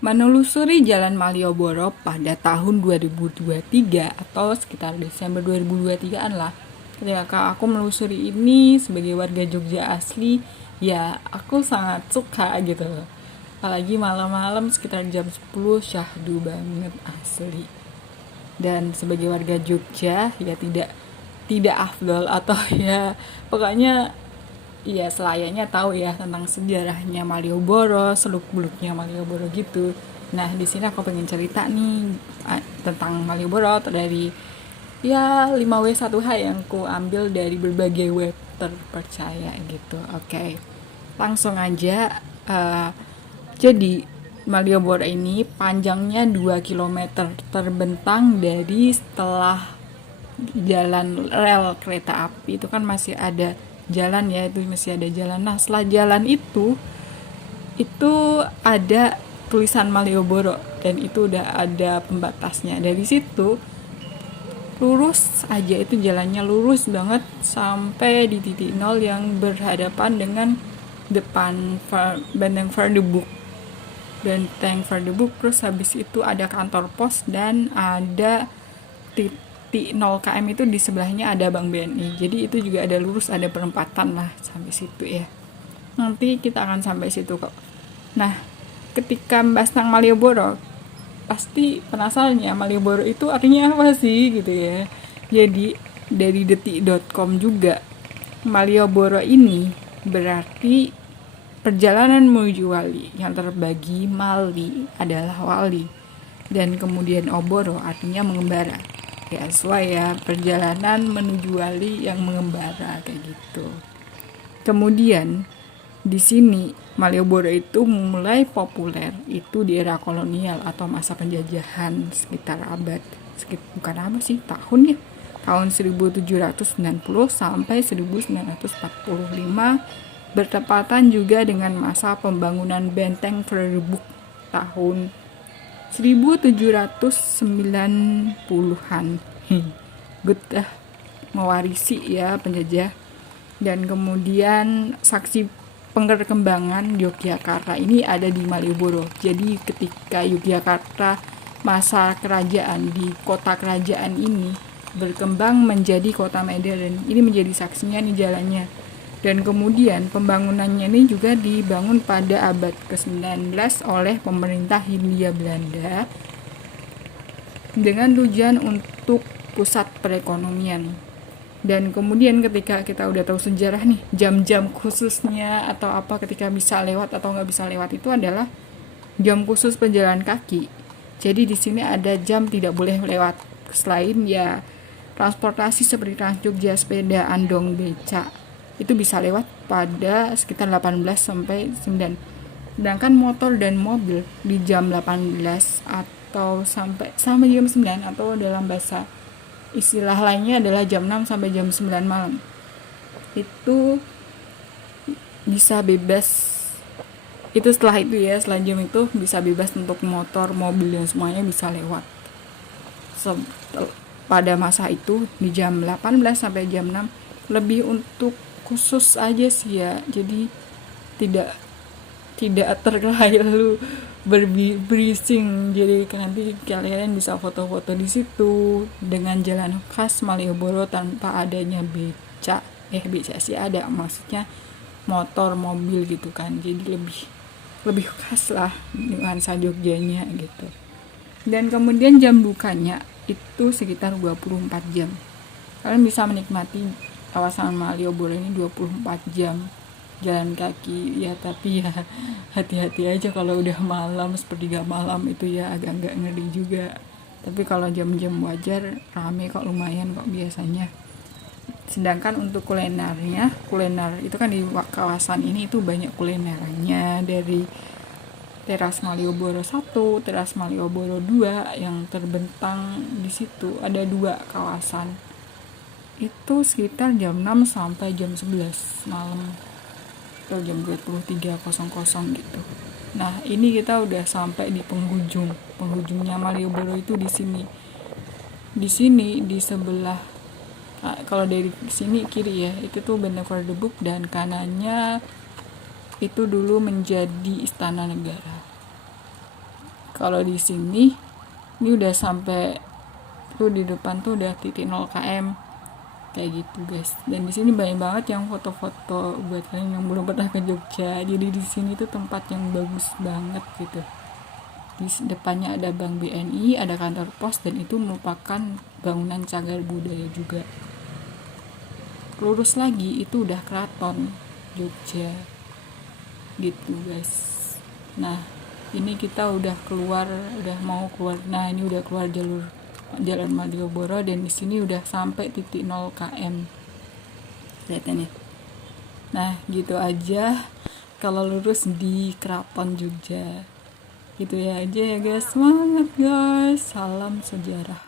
Menelusuri Jalan Malioboro pada tahun 2023 atau sekitar Desember 2023-an lah. Ketika aku menelusuri ini sebagai warga Jogja asli, ya aku sangat suka gitu. Apalagi malam-malam sekitar jam 10 syahdu banget asli. Dan sebagai warga Jogja ya tidak afdol atau ya pokoknya ya selayaknya tahu ya tentang sejarahnya Malioboro, seluk-beluknya Malioboro gitu. Nah, di sini aku pengen cerita nih tentang Malioboro dari ya 5W1H yang ku ambil dari berbagai web terpercaya gitu. Oke. Langsung aja jadi Malioboro ini panjangnya 2 kilometer, terbentang dari setelah jalan rel kereta api itu kan masih ada jalan ya, itu masih ada jalan. Nah, setelah jalan itu ada tulisan Malioboro dan itu udah ada pembatasnya. Dari situ lurus aja, itu jalannya lurus banget sampai di titik nol yang berhadapan dengan depan Benteng Verdebuk. Benteng Verdebuk, terus habis itu ada kantor pos dan ada titik 0 km itu di sebelahnya ada Bank BNI. Jadi itu juga ada lurus, ada perempatan lah sampai situ ya. Nanti kita akan sampai situ kok. Nah, ketika membahas tentang Malioboro, pasti penasaran ya, Malioboro itu artinya apa sih gitu ya. Jadi dari detik.com juga, Malioboro ini berarti perjalanan menuju wali, yang terbagi Mali adalah wali dan kemudian Oboro artinya mengembara. Ya sesuai ya, perjalanan menuju wali yang mengembara kayak gitu. Kemudian di sini Malioboro itu mulai populer itu di era kolonial atau masa penjajahan sekitar bukan apa sih tahun ya, tahun 1790 sampai 1945, bertepatan juga dengan masa pembangunan Benteng Verdebuk tahun 1790-an. Good mewarisi ya penjajah. Dan kemudian saksi perkembangan Yogyakarta ini ada di Malioboro. Jadi ketika Yogyakarta masa kerajaan di kota kerajaan ini berkembang menjadi kota modern, ini menjadi saksinya nih jalannya. Dan kemudian pembangunannya ini juga dibangun pada abad ke-19 oleh pemerintah Hindia Belanda dengan tujuan untuk pusat perekonomian. Dan kemudian ketika kita udah tahu sejarah nih, jam-jam khususnya atau apa ketika bisa lewat atau nggak bisa lewat itu adalah jam khusus pejalan kaki. Jadi di sini ada jam tidak boleh lewat. Selain ya transportasi seperti Trans Jogja, sepeda, andong, beca, itu bisa lewat pada sekitar 18 sampai 9. Sedangkan motor dan mobil di jam 18 atau sampai jam 9 atau dalam bahasa istilah lainnya adalah jam 6 sampai jam 9 malam. Itu bisa bebas. Itu setelah itu ya, setelah jam itu bisa bebas untuk motor, mobil dan semuanya bisa lewat. Pada masa itu di jam 18 sampai jam 6 lebih untuk khusus aja sih ya, jadi tidak terlalu berising. Jadi nanti kalian bisa foto-foto di situ dengan jalan khas Malioboro tanpa adanya beca sih ada, maksudnya motor mobil gitu kan, jadi lebih khas lah nuansa Jogjanya gitu. Dan kemudian jam bukanya itu sekitar 24 jam. Kalian bisa menikmati kawasan Malioboro ini 24 jam jalan kaki ya, tapi ya hati-hati aja kalau udah malam, sepertiga malam itu ya agak ngeri juga. Tapi kalau jam-jam wajar rame kok, lumayan kok biasanya. Sedangkan untuk kuliner itu kan di kawasan ini itu banyak kulinernya, dari teras Malioboro 1, teras Malioboro 2 yang terbentang di situ. Ada 2 kawasan. Itu sekitar jam 6 sampai jam 11 malam atau jam 23.00 gitu. Nah, ini kita udah sampai di penghujungnya Malioboro itu di sini. Di sebelah kalau dari sini kiri ya, itu tuh Benteng Verdebuk dan kanannya itu dulu menjadi Istana Negara. Kalau di sini ini udah sampai tuh di depan tuh udah titik 0 km kayak gitu guys. Dan di sini banyak banget yang foto-foto buat kalian yang belum pernah ke Jogja. Jadi di sini tuh tempat yang bagus banget gitu. Di depannya ada Bank BNI, ada kantor pos, dan itu merupakan bangunan cagar budaya juga. Lurus lagi itu udah keraton Jogja gitu guys. Nah ini kita udah mau keluar. Nah ini udah keluar jalan Malioboro, dan di sini udah sampai titik 0 km. Lihat ini. Nah gitu aja kalau lurus di Keraton Jogja. Gitu ya aja ya guys. Semangat guys. Salam sejarah.